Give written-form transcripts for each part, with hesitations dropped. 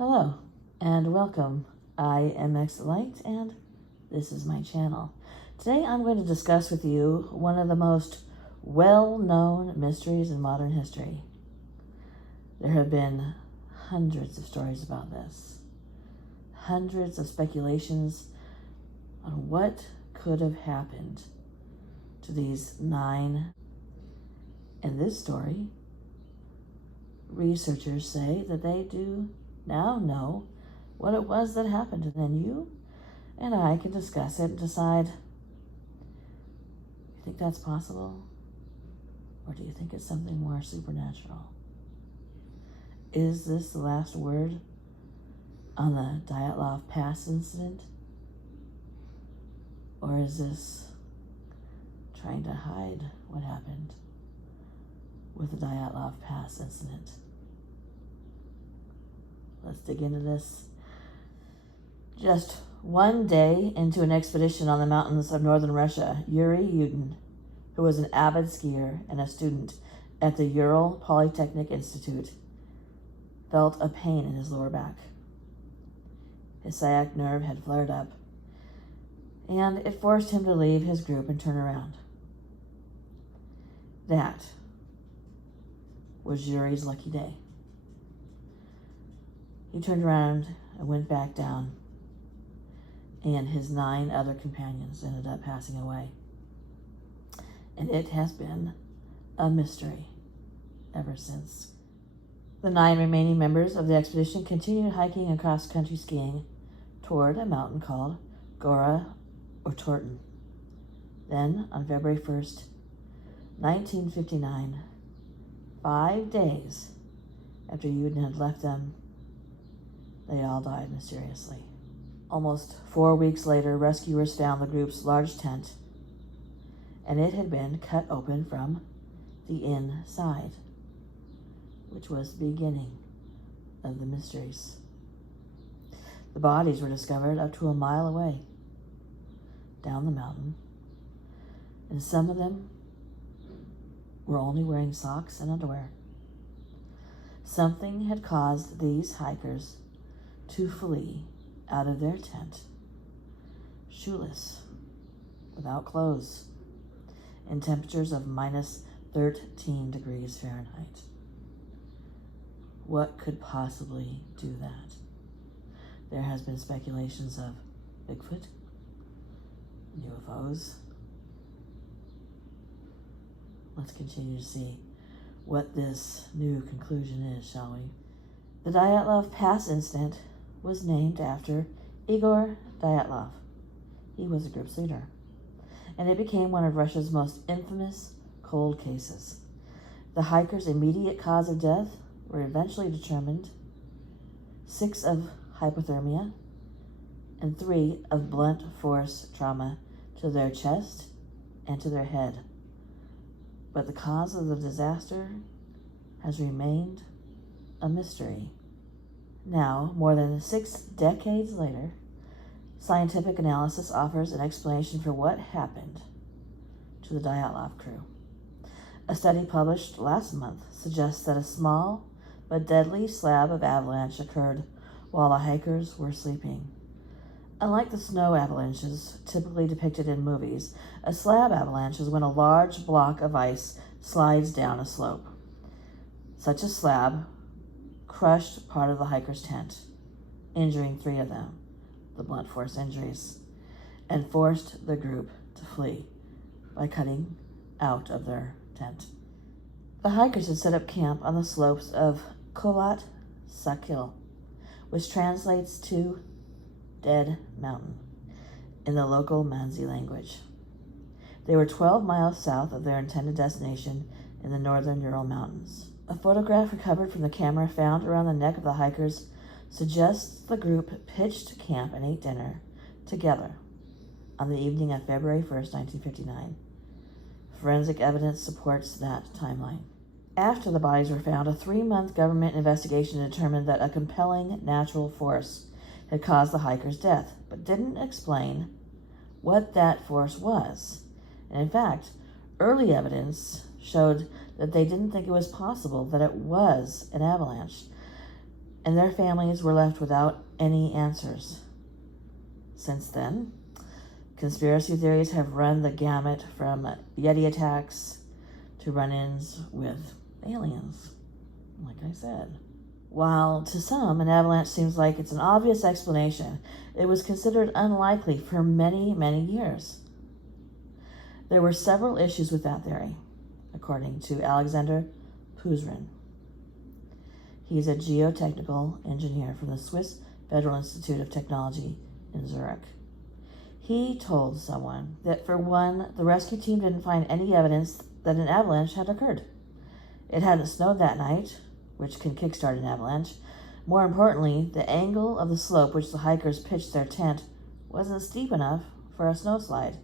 Hello and welcome. I am Light and this is my channel. Today I'm going to discuss with you one of the most well-known mysteries in modern history. There have been hundreds of stories about this, hundreds of speculations on what could have happened to these 9. In this story, researchers say that they do now know what it was that happened, and then you and I can discuss it and decide, you think that's possible? Or do you think it's something more supernatural? Is this the last word on the Dyatlov Pass incident? Or is this trying to hide what happened with the Dyatlov Pass incident? Let's dig into this. Just one day into an expedition on the mountains of northern Russia, Yuri Yudin, who was an avid skier and a student at the Ural Polytechnic Institute, felt a pain in his lower back. His sciatic nerve had flared up, and it forced him to leave his group and turn around. That was Yuri's lucky day. He turned around and went back down, and his 9 other companions ended up passing away. And it has been a mystery ever since. The 9 remaining members of the expedition continued hiking and cross-country skiing toward a mountain called Gora Otorten. Then, on February 1st, 1959, 5 days after Yudin had left them, they all died mysteriously. Almost 4 weeks later, rescuers found the group's large tent, and it had been cut open from the inside, which was the beginning of the mysteries. The bodies were discovered up to a mile away, down the mountain, and some of them were only wearing socks and underwear. Something had caused these hikers to flee out of their tent, shoeless, without clothes, in temperatures of minus 13 degrees Fahrenheit. What could possibly do that? There has been speculations of Bigfoot, UFOs. Let's continue to see what this new conclusion is, shall we? The Dyatlov Pass incident was named after Igor Dyatlov. He was the group's leader, and it became one of Russia's most infamous cold cases. The hikers' immediate cause of death were eventually determined: 6 of hypothermia and 3 of blunt force trauma to their chest and to their head. But the cause of the disaster has remained a mystery. Now, more than 6 decades later, scientific analysis offers an explanation for what happened to the Dyatlov crew. A study published last month suggests that a small but deadly slab of avalanche occurred while the hikers were sleeping. Unlike the snow avalanches typically depicted in movies, a slab avalanche is when a large block of ice slides down a slope. Such a slab crushed part of the hiker's tent, injuring 3 of them, the blunt force injuries, and forced the group to flee by cutting out of their tent. The hikers had set up camp on the slopes of Kholat Sakil, which translates to Dead Mountain in the local Mansi language. They were 12 miles south of their intended destination in the northern Ural Mountains. A photograph recovered from the camera found around the neck of the hikers suggests the group pitched camp and ate dinner together on the evening of February 1st, 1959. Forensic evidence supports that timeline. After the bodies were found, a 3-month government investigation determined that a compelling natural force had caused the hikers' death, but didn't explain what that force was. And in fact, early evidence showed that they didn't think it was possible that it was an avalanche. and their families were left without any answers. Since then, conspiracy theories have run the gamut from Yeti attacks to run-ins with aliens, like I said. While to some, an avalanche seems like it's an obvious explanation, it was considered unlikely for many, many years. There were several issues with that theory, according to Alexander Puzrin. He's a geotechnical engineer from the Swiss Federal Institute of Technology in Zurich. He told someone that, for one, the rescue team didn't find any evidence that an avalanche had occurred. It hadn't snowed that night, which can kickstart an avalanche. More importantly, the angle of the slope which the hikers pitched their tent wasn't steep enough for a snowslide.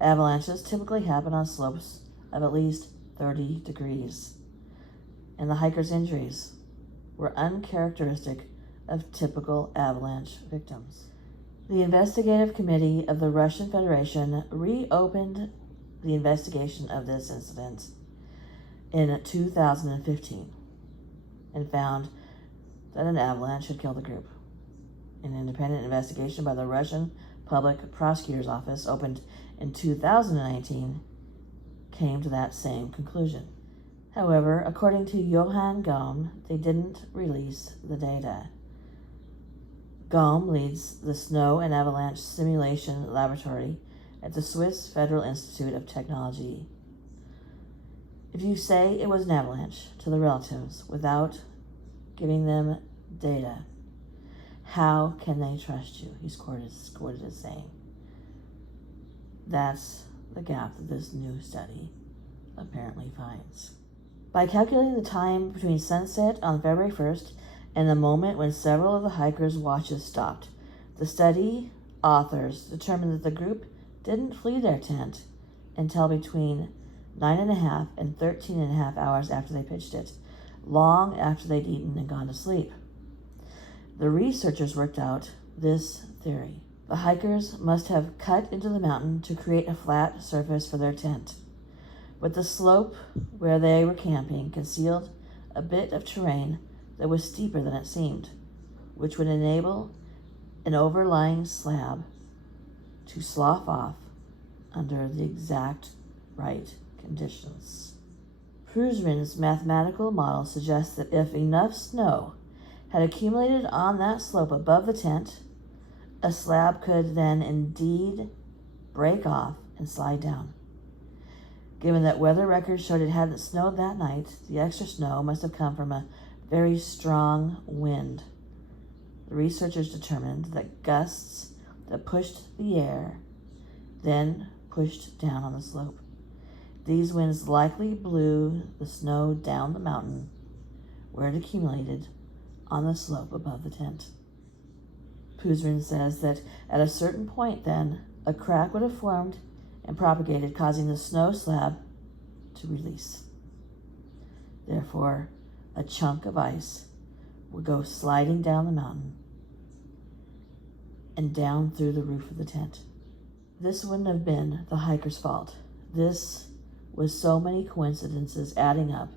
Avalanches typically happen on slopes of at least 30 degrees, and the hikers' injuries were uncharacteristic of typical avalanche victims. The investigative committee of the Russian Federation reopened the investigation of this incident in 2015 and found that an avalanche had killed the group. An independent investigation by the Russian Public Prosecutor's Office, opened in 2019, came to that same conclusion. However, according to Johann Gaume, they didn't release the data. Gaume leads the Snow and Avalanche Simulation Laboratory at the Swiss Federal Institute of Technology. If you say it was an avalanche to the relatives without giving them data, how can they trust you? He's quoted as saying. That's the gap that this new study apparently finds. By calculating the time between sunset on February 1st and the moment when several of the hikers' watches stopped, the study authors determined that the group didn't flee their tent until between 9.5 and 13.5 hours after they pitched it, long after they'd eaten and gone to sleep. The researchers worked out this theory. The hikers must have cut into the mountain to create a flat surface for their tent, but the slope where they were camping concealed a bit of terrain that was steeper than it seemed, which would enable an overlying slab to slough off under the exact right conditions. Puzrin's mathematical model suggests that if enough snow had accumulated on that slope above the tent, a slab could then indeed break off and slide down. Given that weather records showed it hadn't snowed that night, the extra snow must have come from a very strong wind. The researchers determined that gusts that pushed the air then pushed down on the slope. These winds likely blew the snow down the mountain where it accumulated on the slope above the tent. Puzrin says that at a certain point then, a crack would have formed and propagated, causing the snow slab to release. Therefore, a chunk of ice would go sliding down the mountain and down through the roof of the tent. This wouldn't have been the hiker's fault. This was so many coincidences adding up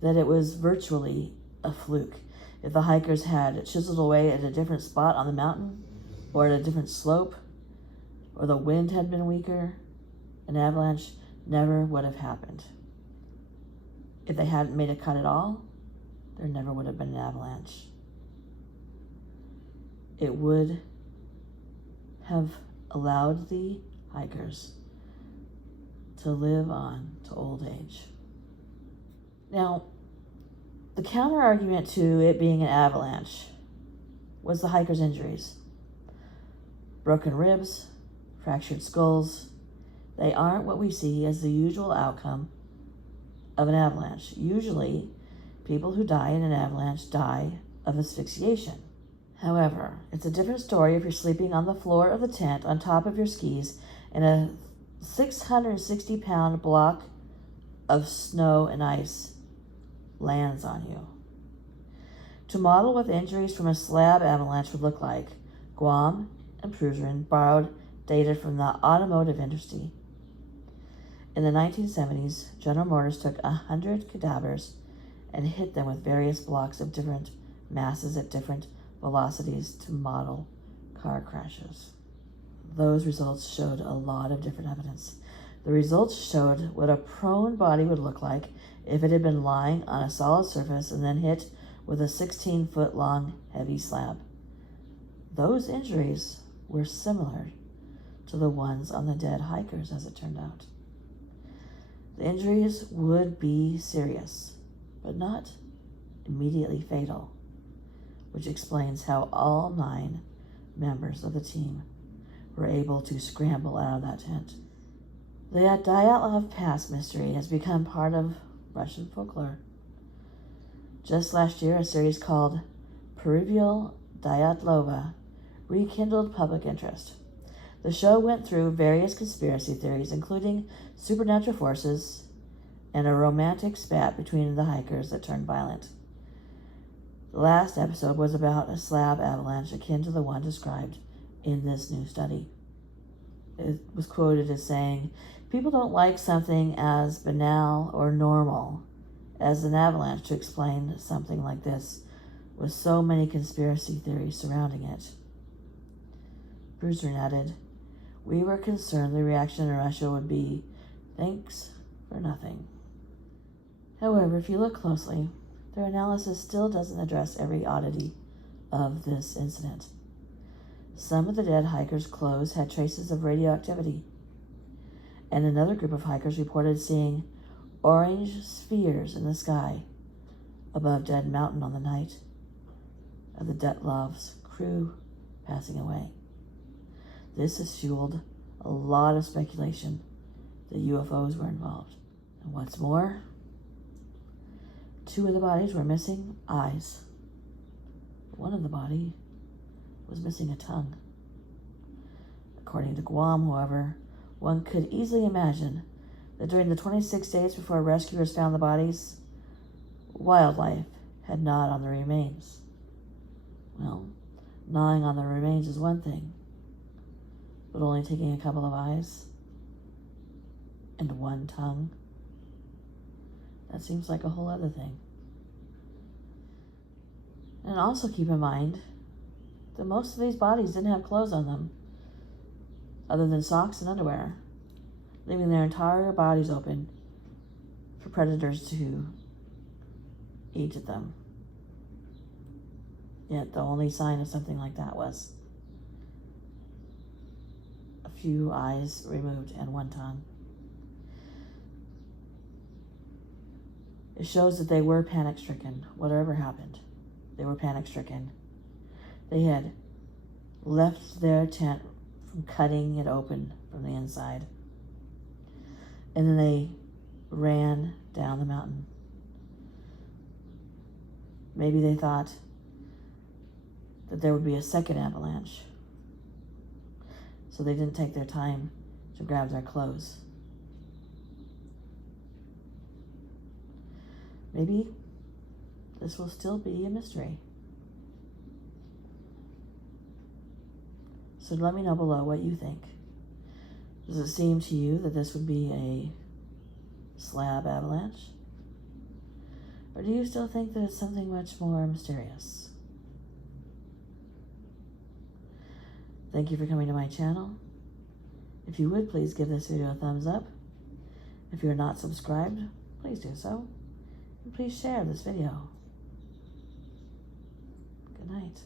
that it was virtually a fluke. If the hikers had chiseled away at a different spot on the mountain, or at a different slope, or the wind had been weaker, an avalanche never would have happened. If they hadn't made a cut at all, there never would have been an avalanche. It would have allowed the hikers to live on to old age. Now, the counter argument to it being an avalanche was the hikers' injuries. Broken ribs, fractured skulls, they aren't what we see as the usual outcome of an avalanche. Usually, people who die in an avalanche die of asphyxiation. However, it's a different story if you're sleeping on the floor of the tent on top of your skis and a 660-pound block of snow and ice lands on you. To model what the injuries from a slab avalanche would look like, Guam and Puzrin borrowed data from the automotive industry. In the 1970s, General Motors took 100 cadavers and hit them with various blocks of different masses at different velocities to model car crashes. Those results showed a lot of different evidence. The results showed what a prone body would look like if it had been lying on a solid surface and then hit with a 16-foot-long heavy slab. Those injuries were similar to the ones on the dead hikers, as it turned out. The injuries would be serious, but not immediately fatal, which explains how all 9 members of the team were able to scramble out of that tent. The Dyatlov Pass mystery has become part of Russian folklore. Just last year, a series called Perivale Dyatlova rekindled public interest. The show went through various conspiracy theories, including supernatural forces and a romantic spat between the hikers that turned violent. The last episode was about a slab avalanche akin to the one described in this new study. It was quoted as saying, "People don't like something as banal or normal as an avalanche to explain something like this with so many conspiracy theories surrounding it." Bruiser added, "We were concerned the reaction in Russia would be, thanks for nothing." However, if you look closely, their analysis still doesn't address every oddity of this incident. Some of the dead hikers' clothes had traces of radioactivity, and another group of hikers reported seeing orange spheres in the sky above Dead Mountain on the night of the Dyatlov's crew passing away. This has fueled a lot of speculation that UFOs were involved. And what's more, 2 of the bodies were missing eyes. One of the body was missing a tongue. According to Guam, however, one could easily imagine that during the 26 days before rescuers found the bodies, wildlife had gnawed on the remains. Well, gnawing on the remains is one thing, but only taking a couple of eyes and 1 tongue, that seems like a whole other thing. And also keep in mind that most of these bodies didn't have clothes on them other than socks and underwear, leaving their entire bodies open for predators to eat at them. Yet the only sign of something like that was a few eyes removed and 1 tongue. It shows that they were panic-stricken. Whatever happened, they were panic-stricken. They had left their tent from cutting it open from the inside, and then they ran down the mountain. Maybe they thought that there would be a second avalanche, so they didn't take their time to grab their clothes. Maybe this will still be a mystery. So let me know below what you think. Does it seem to you that this would be a slab avalanche? Or do you still think that it's something much more mysterious? Thank you for coming to my channel. If you would, please give this video a thumbs up. If you're not subscribed, please do so. And please share this video. Good night.